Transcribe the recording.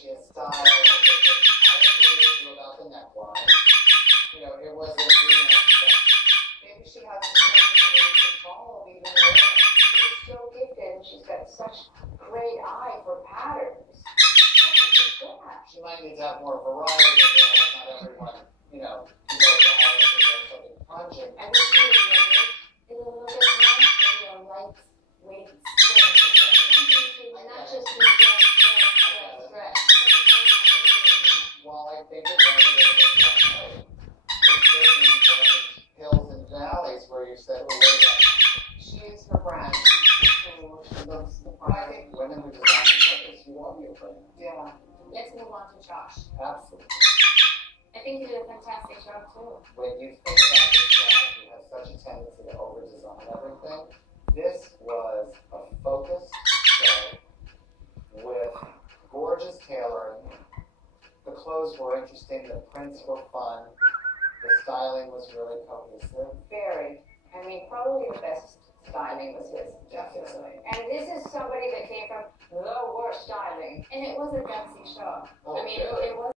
She has style. I agree with you about the neckline. You know, it was a V-neck set. Maybe she has the sense of control even more. She's so gifted and she's got such great eye for patterns. She might need to have more variety. Not everyone, you know, can go down and do something pungent. I wish you would make it a little bit more, maybe a lightweight string. And not just the stretch. While I think it was a little bit more light, it certainly wasn't hills and valleys where you said, oh, wait a minute. She is her brand. So she looks the I think women who design clothes, you want your brand. yeah. Let's move on to Josh. Absolutely. I think you did a fantastic job too. When you think about this guy who has such a tendency to over-design everything, this was a focused show with gorgeous tailoring. The clothes were interesting, the prints were fun, the styling was really cohesive. Very. I mean, probably the best styling was his. Definitely. And this is somebody that came from the worst styling. And it was a gutsy show. Oh, I mean, yeah. it was